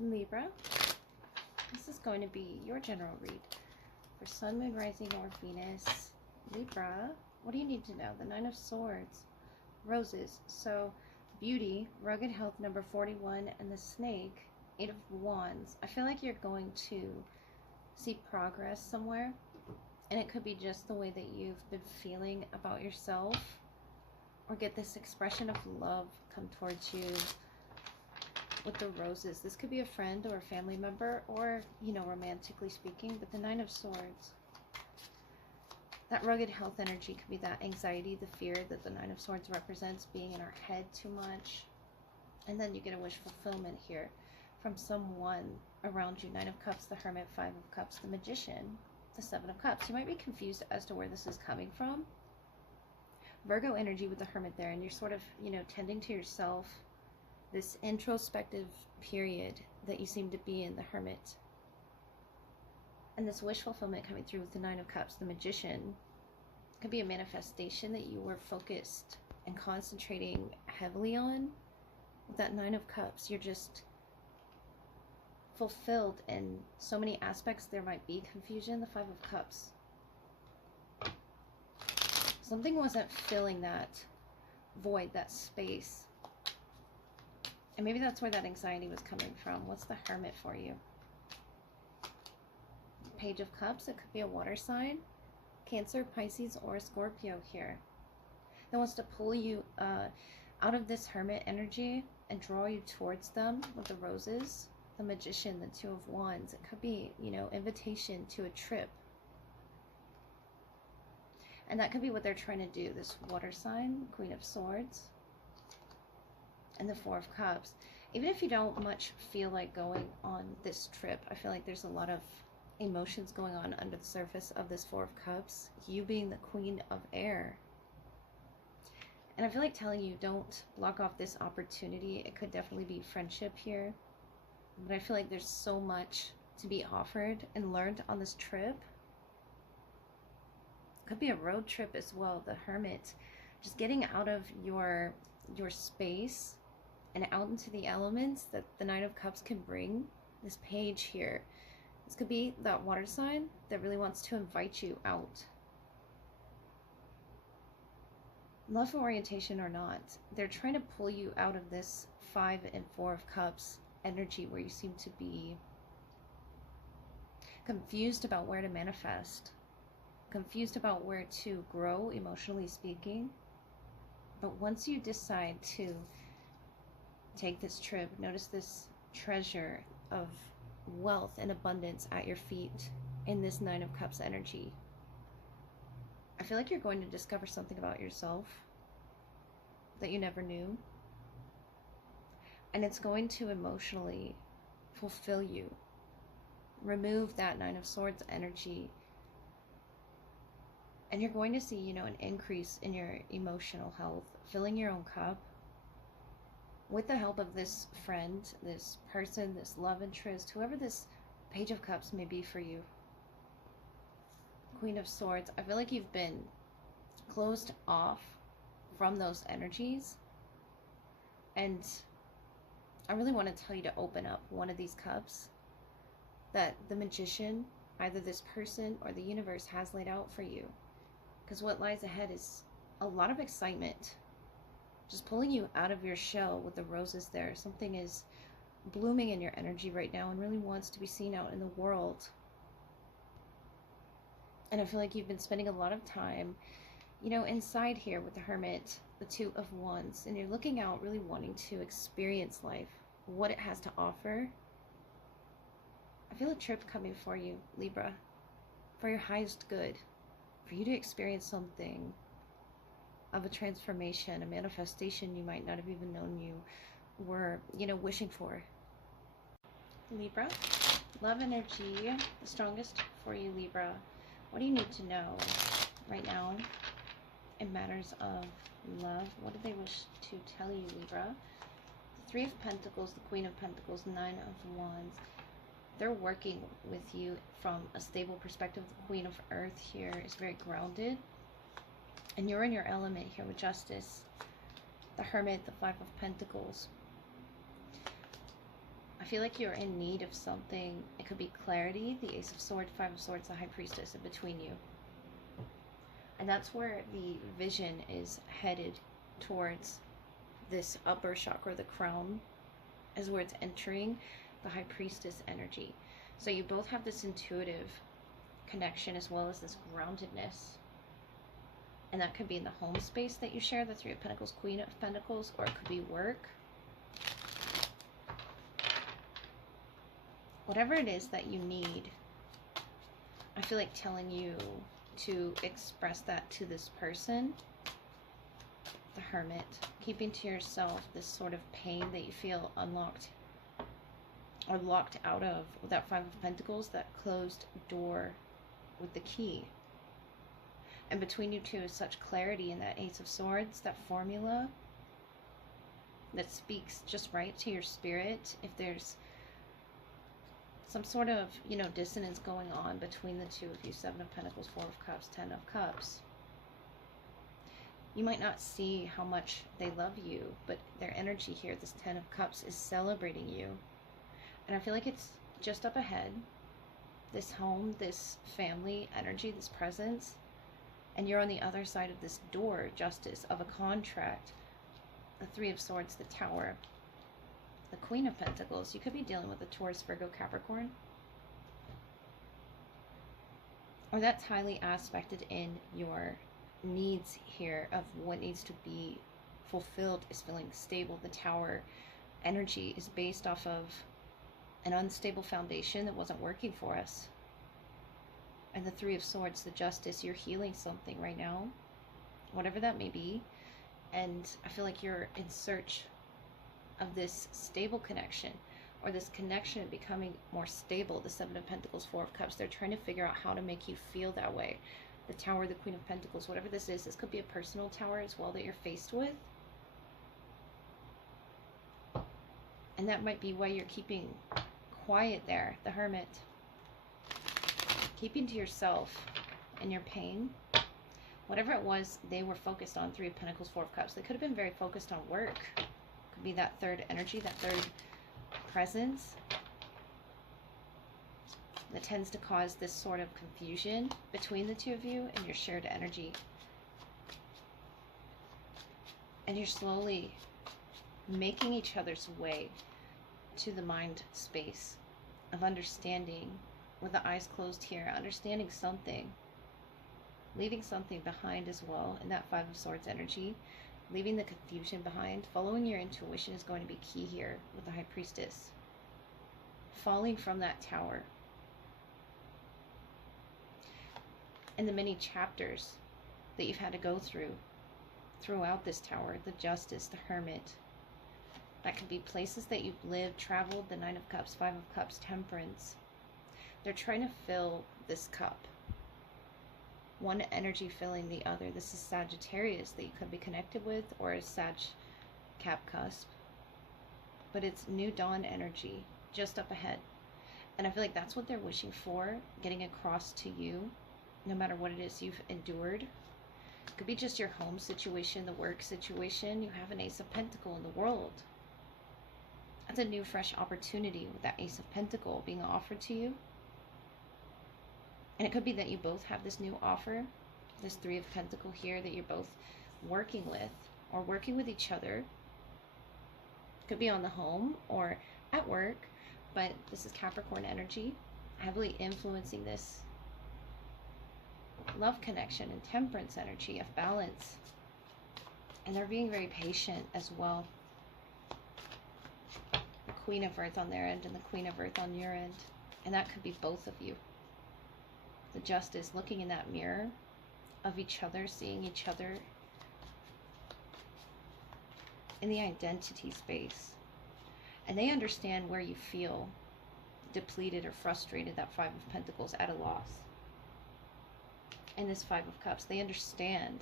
Libra, this is going to be your general read for Sun, Moon, Rising, or Venus. Libra, what do you need to know? The Nine of Swords, Roses, so beauty, rugged health, number 41, and the snake, Eight of Wands. I feel like you're going to see progress somewhere, and it could be just the way that you've been feeling about yourself, or get this expression of love come towards you with the roses. This could be a friend or a family member, or, you know, romantically speaking. But the Nine of Swords, that rugged health energy could be that anxiety, the fear that the Nine of Swords represents, being in our head too much. And then you get a wish fulfillment here from someone around you. Nine of Cups, the Hermit, Five of Cups, the Magician, the Seven of Cups. You might be confused as to where this is coming from. Virgo energy with the Hermit there, and you're sort of, you know, tending to yourself, this introspective period that you seem to be in, the Hermit. And this wish fulfillment coming through with the Nine of Cups, the Magician, could be a manifestation that you were focused and concentrating heavily on. With that Nine of Cups, you're just fulfilled in so many aspects. There might be confusion. The Five of Cups, something wasn't filling that void, that space. And maybe that's where that anxiety was coming from. What's the Hermit for you? Page of Cups, it could be a water sign, Cancer, Pisces, or a Scorpio here, that wants to pull you out of this Hermit energy and draw you towards them with the roses, the Magician, the Two of Wands. It could be, you know, invitation to a trip. And that could be what they're trying to do. This water sign, Queen of Swords, and the Four of Cups. Even if you don't much feel like going on this trip, I feel like there's a lot of emotions going on under the surface of this Four of Cups. You being the Queen of Air. And I feel like telling you, don't block off this opportunity. It could definitely be friendship here. But I feel like there's so much to be offered and learned on this trip. Could be a road trip as well. The Hermit, just getting out of your space and out into the elements that the Nine of Cups can bring. This page here, this could be that water sign that really wants to invite you out. Love orientation or not, they're trying to pull you out of this Five and Four of Cups energy where you seem to be confused about where to manifest, confused about where to grow, emotionally speaking. But once you decide to take this trip, notice this treasure of wealth and abundance at your feet in this Nine of Cups energy. I feel like you're going to discover something about yourself that you never knew. And it's going to emotionally fulfill you. Remove that Nine of Swords energy, and you're going to see, you know, an increase in your emotional health, filling your own cup with the help of this friend, this person, this love interest, whoever this Page of Cups may be for you. Queen of Swords, I feel like you've been closed off from those energies, and I really want to tell you to open up one of these cups that the Magician, either this person or the universe, has laid out for you. Because what lies ahead is a lot of excitement, just pulling you out of your shell with the roses there. Something is blooming in your energy right now and really wants to be seen out in the world. And I feel like you've been spending a lot of time, you know, inside here with the Hermit, the Two of Wands, and you're looking out, really wanting to experience life, what it has to offer. I feel a trip coming for you, Libra, for your highest good, for you to experience something of a transformation, a manifestation you might not have even known you were, you know, wishing for. Libra, love energy, the strongest for you, Libra. What do you need to know right now in matters of love? What do they wish to tell you, Libra? The Three of Pentacles, the Queen of Pentacles, Nine of Wands. They're working with you from a stable perspective. The Queen of Earth here is very grounded, and you're in your element here with Justice. The Hermit, the Five of Pentacles. I feel like you're in need of something. It could be clarity, the Ace of Swords, Five of Swords, the High Priestess in between you. And that's where the vision is headed towards. This upper chakra, the crown, is where it's entering the High Priestess energy. So you both have this intuitive connection as well as this groundedness. And that could be in the home space that you share, the Three of Pentacles, Queen of Pentacles, or it could be work. Whatever it is that you need, I feel like telling you to express that to this person. The Hermit, keeping to yourself this sort of pain that you feel unlocked or locked out of with that Five of Pentacles, that closed door with the key. And between you two is such clarity in that Ace of Swords, that formula that speaks just right to your spirit. If there's some sort of, you know, dissonance going on between the two of you, Seven of Pentacles, Four of Cups, Ten of Cups, you might not see how much they love you, but their energy here, this Ten of Cups, is celebrating you. And I feel like it's just up ahead, this home, this family energy, this presence, and you're on the other side of this door, Justice, of a contract, the Three of Swords, the Tower, the Queen of Pentacles. You could be dealing with a Taurus, Virgo, Capricorn, or that's highly aspected in your needs here of what needs to be fulfilled is feeling stable. The Tower energy is based off of an unstable foundation that wasn't working for us. And the Three of Swords, the Justice, you're healing something right now, whatever that may be. And I feel like you're in search of this stable connection, or this connection becoming more stable. The Seven of Pentacles, Four of Cups, they're trying to figure out how to make you feel that way. The Tower, the Queen of Pentacles, whatever this is, this could be a personal tower as well that you're faced with. And that might be why you're keeping quiet there, the Hermit. Keeping to yourself and your pain. Whatever it was they were focused on, Three of Pentacles, Four of Cups, they could have been very focused on work. Could be that third energy, that third presence that tends to cause this sort of confusion between the two of you and your shared energy. And you're slowly making each other's way to the mind space of understanding, with the eyes closed here, understanding something, leaving something behind as well in that Five of Swords energy, leaving the confusion behind. Following your intuition is going to be key here with the High Priestess. Falling from that tower. And the many chapters that you've had to go through throughout this tower, the Justice, the Hermit. That could be places that you've lived, traveled, the Nine of Cups, Five of Cups, Temperance. They're trying to fill this cup. One energy filling the other. This is Sagittarius that you could be connected with, or a Sag Cap cusp. But it's new dawn energy just up ahead. And I feel like that's what they're wishing for, getting across to you, no matter what it is you've endured. It could be just your home situation, the work situation. You have an Ace of Pentacle in the world. That's a new, fresh opportunity with that Ace of Pentacle being offered to you. And it could be that you both have this new offer, this Three of Pentacle here that you're both working with, or working with each other. It could be on the home or at work, but this is Capricorn energy, heavily influencing this love connection and Temperance energy of balance. And they're being very patient as well. The Queen of Earth on their end and the Queen of Earth on your end. And that could be both of you. The Justice looking in that mirror of each other, seeing each other in the identity space. And they understand where you feel depleted or frustrated, that Five of Pentacles, at a loss. And this Five of Cups, they understand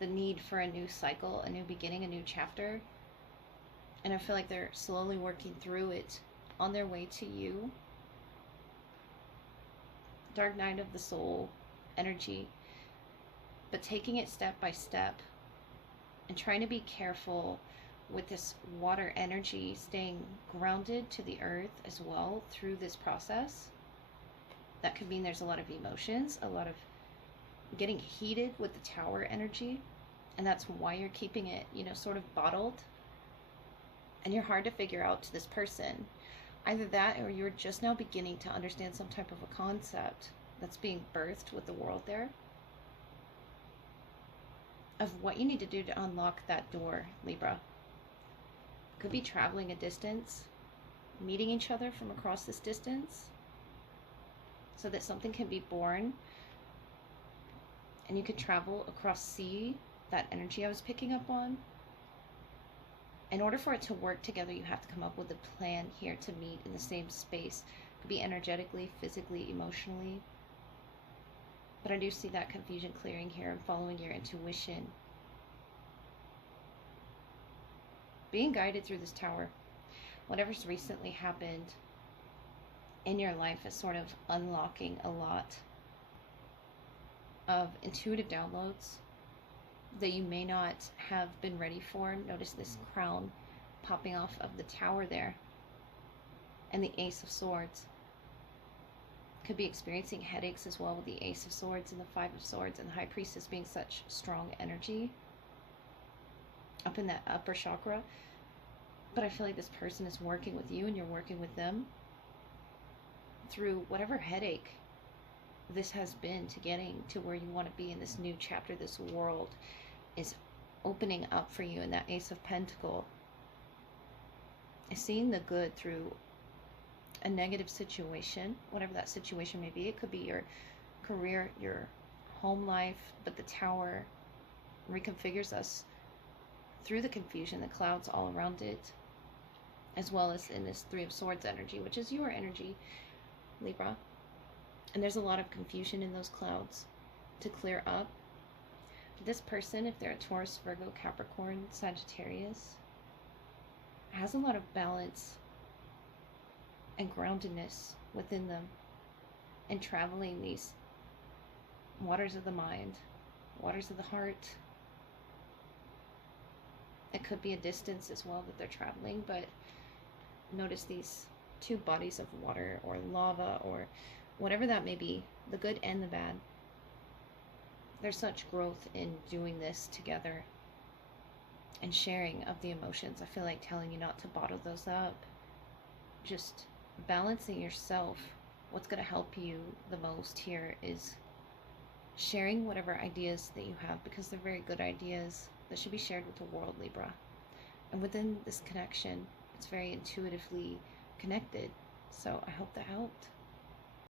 the need for a new cycle, a new beginning, a new chapter. And I feel like they're slowly working through it on their way to you. Dark night of the soul energy, but taking it step by step and trying to be careful with this water energy staying grounded to the earth as well through this process. That could mean there's a lot of emotions, a lot of getting heated with the tower energy, and that's why you're keeping it, you know, sort of bottled, and you're hard to figure out to this person. Either that, or you're just now beginning to understand some type of a concept that's being birthed with the world there, of what you need to do to unlock that door, Libra. Could be traveling a distance, meeting each other from across this distance, so that something can be born, and you could travel across sea, that energy I was picking up on. In order for it to work together, you have to come up with a plan here to meet in the same space. It could be energetically, physically, emotionally. But I do see that confusion clearing here and following your intuition. Being guided through this tower. Whatever's recently happened in your life is sort of unlocking a lot of intuitive downloads that you may not have been ready for. Notice this crown popping off of the tower there, and the Ace of Swords. Could be experiencing headaches as well with the Ace of Swords and the Five of Swords, and the High Priestess being such strong energy up in that upper chakra. But I feel like this person is working with you and you're working with them through whatever headache this has been to getting to where you want to be in this new chapter. This world is opening up for you, and that Ace of Pentacles is seeing the good through a negative situation, whatever that situation may be. It could be your career, your home life, but the tower reconfigures us through the confusion, the clouds all around it, as well as in this Three of Swords energy, which is your energy, Libra. And there's a lot of confusion in those clouds to clear up. This person, if they're a Taurus, Virgo, Capricorn, Sagittarius, has a lot of balance and groundedness within them, and traveling these waters of the mind, waters of the heart. It could be a distance as well that they're traveling, but notice these two bodies of water or lava or whatever that may be, the good and the bad. There's such growth in doing this together and sharing of the emotions. I feel like telling you not to bottle those up. Just balancing yourself. What's going to help you the most here is sharing whatever ideas that you have, because they're very good ideas that should be shared with the world, Libra. And within this connection, it's very intuitively connected. So I hope that helped.